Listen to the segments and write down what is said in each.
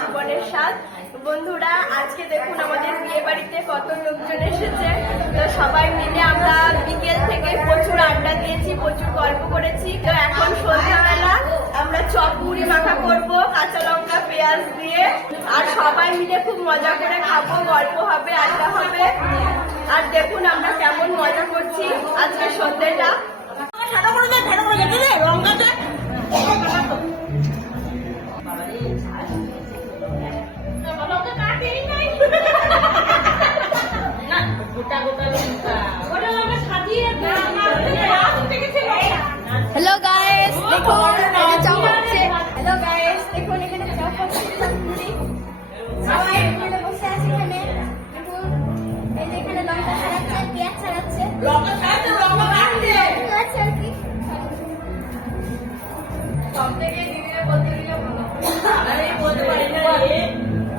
জীবনের স্বাদ। বন্ধুরা, আজকে দেখুন আমাদের বিয়ে বাড়িতে কত লোকজন এসেছে। তো সবাই মিলে আমরা বিকেল থেকে প্রচুর আড্ডা দিয়েছি, প্রচুর গল্প করেছি। তো এখন সন্ধ্যাবেলা আমরা চপ মুড়ি মাখা করব, কাঁচা লঙ্কা, পেঁয়াজ দিয়ে। আর সবাই মিলে খুব মজা করে খাব, গল্প হবে, আড্ডা হবে। আর দেখুন আমরা কেমন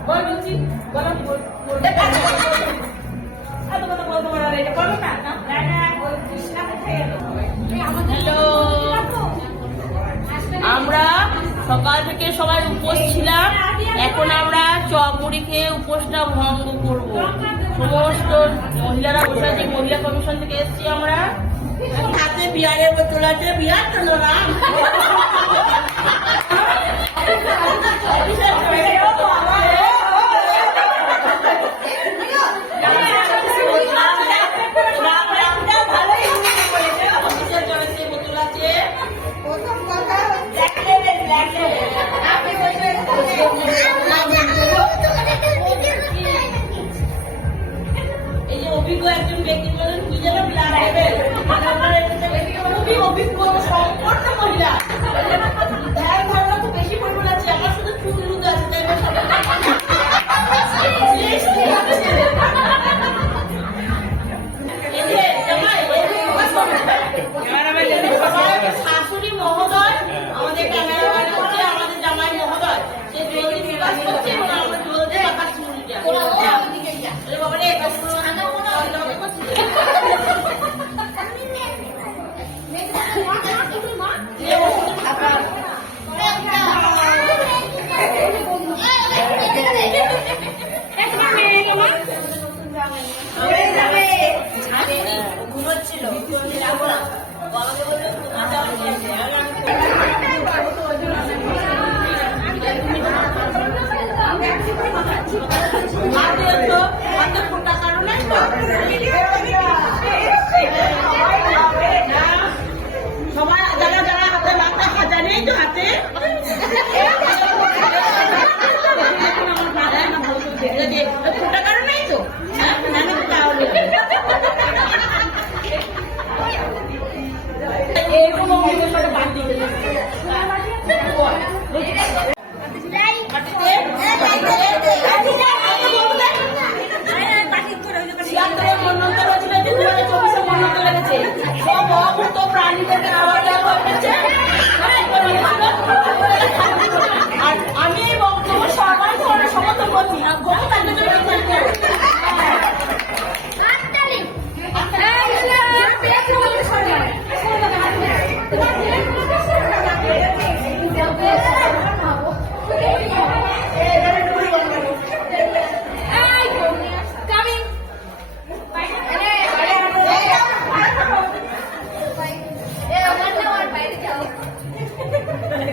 বল বলছি বল বল বলতে পারি এত কথা বলতে পারো এটা বলো না না না না বলছিস কোথায় গেল হ্যালো আমরা সকাল থেকে সবাই উপোস ছিলাম। এখন আমরা চপ মুড়ি খেয়ে উপোসটা ভঙ্গ করব। সমস্ত মহিলারা বসে আছে মহিলা কমিশন থেকে এসেছি আমরা। হাতে বিয়ারের বোতল আছে বিয়ার তো না অভিজ্ঞ একজন ব্যক্তি বলেন, কি যেন ব্লাড লেভেল। খুবই অভিজ্ঞ সম্পূর্ণ মহিলা। ধ্যান ধারণা খুব বেশি পরিমাণ আছে, আমার শুধু চুল আছে কারণে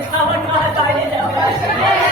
খাবার খাওয়ার বাইরে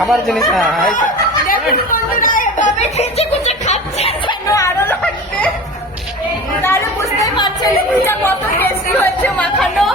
যেন জিনিস না তাহলে বুঝতেই পারছেন কত টেস্টি হচ্ছে মাখানো।